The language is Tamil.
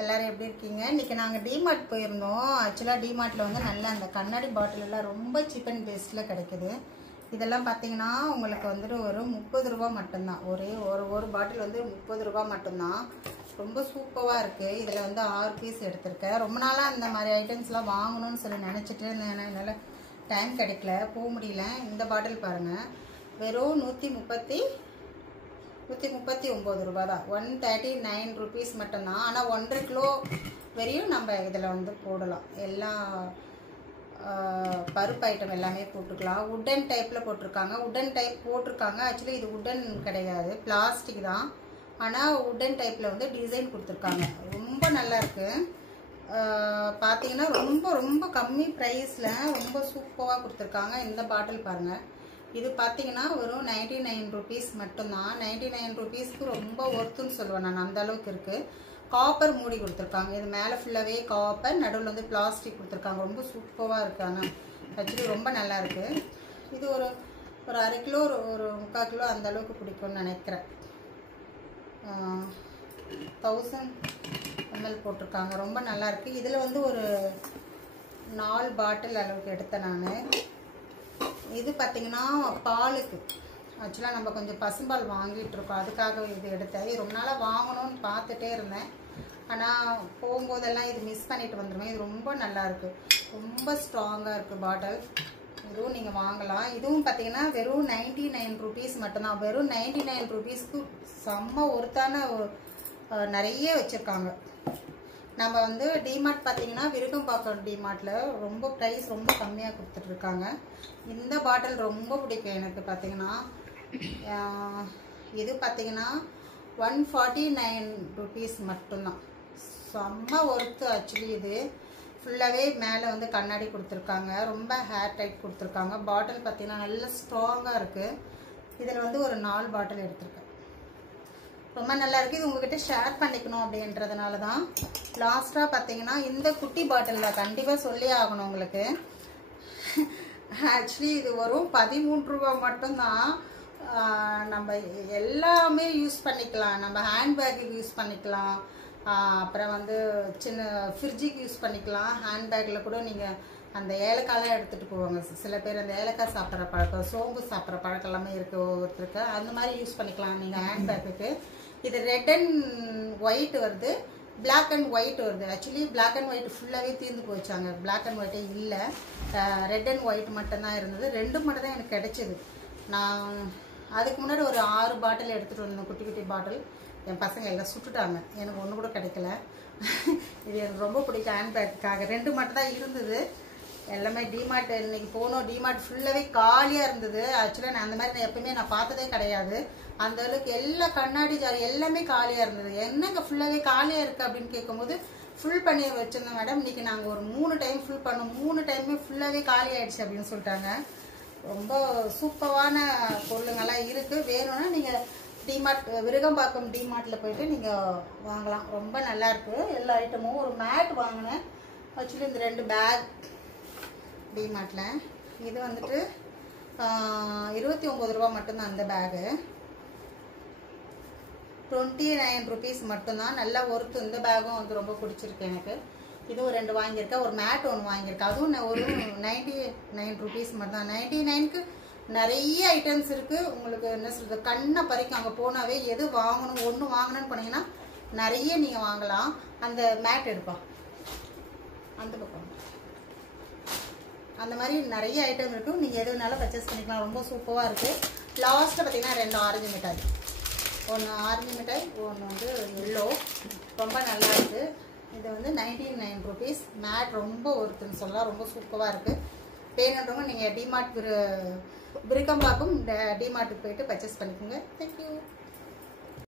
எல்லாரும் எப்படி இருக்கீங்க? இன்னைக்கு நாங்க டிமார்ட் போயிருந்தோம். ஆக்சுவலா டிமார்ட்ல வந்து நல்ல அந்த கண்ணாடி பாட்டில் எல்லாம் ரொம்ப சீப் அண்ட் பெஸ்ட்ல கிடைக்குது. இதெல்லாம் பாத்தீங்கன்னா உங்களுக்கு வந்துட்டு ஒரு 30 ரூபாய் மட்டும்தான். ஒரு பாட்டில் வந்து 30 ரூபாய் மட்டும்தான். ரொம்ப சூப்பரா இருக்கு. இதுல வந்து 6 பீஸ் எடுத்திருக்கேன். ரொம்ப நாளா இந்த மாதிரி ஐட்டம்ஸ்லாம் வாங்கணும்னு சொல்லி நினைச்சிட்டு என்னால டைம் கிடைக்கல, போக முடியல. இந்த பாட்டில் பாருங்க, வெறும் 139 ரூபாய் தான். 139 rupees மட்டும்தான். ஆனால் 1.5 கிலோ வரையும் நம்ம இதில் வந்து போடலாம். எல்லா பருப்பு ஐட்டம் எல்லாமே போட்டுக்கலாம். உட்டன் டைப்பில் போட்டிருக்காங்க. உட்டன் டைப் போட்டிருக்காங்க. ஆக்சுவலி இது உட்டன் கிடையாது, பிளாஸ்டிக் தான். ஆனால் உட்டன் டைப்பில் வந்து டிசைன் கொடுத்துருக்காங்க. ரொம்ப நல்லா இருக்கு. பார்த்தீங்கன்னா ரொம்ப ரொம்ப கம்மி ப்ரைஸில் ரொம்ப சூப்பராக கொடுத்துருக்காங்க. இந்த பாட்டில் பாருங்கள், இது பார்த்தீங்கன்னா வெறும் 99 rupees மட்டும்தான். 99 rupeesக்கு ரொம்ப ஒர்த்துன்னு சொல்லுவேன் நான், அந்த அளவுக்கு இருக்குது. காப்பர் மூடி கொடுத்துருக்காங்க. இது மேலே ஃபுல்லாகவே காப்பர், நடுவில் வந்து பிளாஸ்டிக் கொடுத்துருக்காங்க. ரொம்ப சூப்பராக இருக்குது. ஆனால் ஆக்சுவலி ரொம்ப நல்லா இருக்குது. இது ஒரு 1/2 கிலோ ஒரு 3/4 கிலோ அந்த அளவுக்கு பிடிக்கும்னு நினைக்கிறேன். 1000 ml போட்டிருக்காங்க. ரொம்ப நல்லா இருக்குது. இதில் வந்து ஒரு 4 பாட்டில் அளவுக்கு எடுத்தேன் நான். இது பார்த்தீங்கன்னா பாலுக்கு, ஆக்சுவலாக நம்ம கொஞ்சம் பசும்பால் வாங்கிட்டு இருக்கோம், அதுக்காக இது எடுத்தேன். இது ரொம்ப நாளாக வாங்கணும்னு பார்த்துட்டே இருந்தேன். ஆனால் போகும்போதெல்லாம் இது மிஸ் பண்ணிட்டு வந்துடுவேன். இது ரொம்ப நல்லா இருக்குது, ரொம்ப ஸ்ட்ராங்காக இருக்குது பாட்டில். இதுவும் நீங்கள் வாங்கலாம். இதுவும் பார்த்தீங்கன்னா வெறும் 99 rupees மட்டும்தான். வெறும் 99 rupeesக்கு செம்ம ஒருத்தான நிறைய வச்சுருக்காங்க. நம்ம வந்து டிமார்ட் பார்த்தீங்கன்னா விருகம்பாக்கம் டிமார்ட்டில் ரொம்ப ப்ரைஸ் ரொம்ப கம்மியாக கொடுத்துட்ருக்காங்க. இந்த பாட்டில் ரொம்ப பிடிக்கும் எனக்கு. பார்த்தீங்கன்னா இது பார்த்தீங்கன்னா 149 rupees மட்டும்தான். செம்ம ஒர்த்து ஆக்சுவலி. இது ஃபுல்லாகவே மேலே வந்து கண்ணாடி கொடுத்துருக்காங்க. ரொம்ப ஹேர் டைட் கொடுத்துருக்காங்க. பாட்டில் பார்த்தீங்கன்னா நல்ல ஸ்ட்ராங்காக இருக்குது. இதில் வந்து ஒரு 4 பாட்டில் எடுத்திருக்கேன். ரொம்ப நல்லா இருக்குது. இது உங்ககிட்ட ஷேர் பண்ணிக்கணும் அப்படின்றதுனால தான். லாஸ்ட்டாக பார்த்தீங்கன்னா இந்த குட்டி பாட்டில் தான் கண்டிப்பாக சொல்லி ஆகணும் உங்களுக்கு. ஆக்சுவலி இது வரும் 13 ரூபாய் மட்டும்தான். நம்ம எல்லாமே யூஸ் பண்ணிக்கலாம். நம்ம ஹேண்ட்பேக்குக்கு யூஸ் பண்ணிக்கலாம், அப்புறம் வந்து சின்ன ஃப்ரிட்ஜுக்கு யூஸ் பண்ணிக்கலாம். ஹேண்ட்பேக்கில் கூட நீங்கள் அந்த ஏலக்காயெலாம் எடுத்துகிட்டு போவாங்க சில பேர். அந்த ஏலக்காய் சாப்பிட்ற பழக்கம், சோம்பு சாப்பிட்ற பழக்கம் எல்லாமே இருக்குது ஒவ்வொருத்தருக்கு. அந்த மாதிரி யூஸ் பண்ணிக்கலாம் நீங்கள் ஹேண்ட்பேக்குக்கு. இது ரெட் அண்ட் ஒயிட் வருது, பிளாக் அண்ட் ஒயிட் வருது. ஆக்சுவலி பிளாக் அண்ட் ஒயிட் ஃபுல்லாகவே தீர்ந்து போச்சாங்க. பிளாக் அண்ட் ஒயிட்டே இல்லை, ரெட் அண்ட் ஒயிட் மட்டும்தான் இருந்தது. 2 மட்டும் தான் எனக்கு கிடைச்சிது. நான் அதுக்கு முன்னாடி ஒரு 6 பாட்டில் எடுத்துகிட்டு வந்தேன், குட்டி குட்டி பாட்டில். என் பசங்க எல்லாம் சுட்டுட்டாங்க, எனக்கு ஒன்று கூட கிடைக்கல. இது எனக்கு ரொம்ப பிடிக்கும் ஹேண்ட்பேக்குக்காக. 2 மட்டும் தான் இருந்தது. எல்லாமே டிமார்ட் இன்னைக்கு போனோம். டிமார்ட் ஃபுல்லாகவே காலியாக இருந்தது. ஆக்சுவலாக நான் அந்த மாதிரி நான் எப்பவுமே பார்த்ததே கிடையாது. அந்த அளவுக்கு எல்லா கண்ணாடி ஜார் எல்லாமே காலியாக இருந்தது. என்னங்க ஃபுல்லாகவே காலியாக இருக்குது அப்படின்னு கேட்கும்போது ஃபுல் பண்ணி வச்சுருந்தோம் மேடம். இன்றைக்கி நாங்கள் ஒரு 3 டைம் ஃபுல் பண்ணோம். 3 டைமே ஃபுல்லாகவே காலி ஆகிடுச்சு அப்படின்னு சொல்லிட்டாங்க. ரொம்ப சூப்பரான பொருளுங்கள்லாம் இருக்குது. வேணும்னா நீங்கள் டிமார்ட் விருகம்பாக்கம் டிமார்ட்டில் போயிட்டு நீங்கள் வாங்கலாம். ரொம்ப நல்லாயிருக்கு எல்லா ஐட்டமும். ஒரு மேட் வாங்கினேன் ஆக்சுவலி. இந்த 2 பேக் டிமார்ட்டில். இது வந்துட்டு 29 ரூபா மட்டும்தான். அந்த பேகு 29 rupees மட்டும்தான். நல்லா ஒர்த்து. இந்த பேகும் வந்து ரொம்ப பிடிச்சிருக்கு எனக்கு. இதுவும் 2 வாங்கியிருக்கேன். ஒரு மேட் ஒன்று வாங்கியிருக்கேன். அதுவும் ஒரு 99 rupees மட்டும்தான். 99க்கு நிறைய ஐட்டம்ஸ் இருக்குது. உங்களுக்கு என்ன சொல்கிறது, கண்ணை பறிக்கும். அங்கே போனாவே எது வாங்கணும், ஒன்று வாங்கணும்னு போனீங்கன்னா நிறைய நீங்கள் வாங்கலாம். அந்த மேட் எடுப்பான் அந்த பக்கம். அந்த மாதிரி நிறைய ஐட்டம் இருக்கும். நீங்கள் எது வேணாலும் பர்ச்சேஸ் பண்ணிக்கலாம். ரொம்ப சூப்பராக இருக்குது. லாஸ்ட்டில் பார்த்தீங்கன்னா 2 ஆரஞ்சு மிட்டாய், ஒன்று ஆரஞ்சு மிட்டாய், ஒன்று வந்து எல்லோ. ரொம்ப நல்லா இருக்குது. இது வந்து 99 rupees. மேட் ரொம்ப ஒருத்துன்னு சொல்லலாம். ரொம்ப சூப்பராக இருக்குது. வேணுன்றவங்க நீங்கள் டிமார்ட் விருகம்பாக்கம் டிமார்ட்டுக்கு போயிட்டு பர்ச்சேஸ் பண்ணிக்கோங்க. தேங்க்யூ.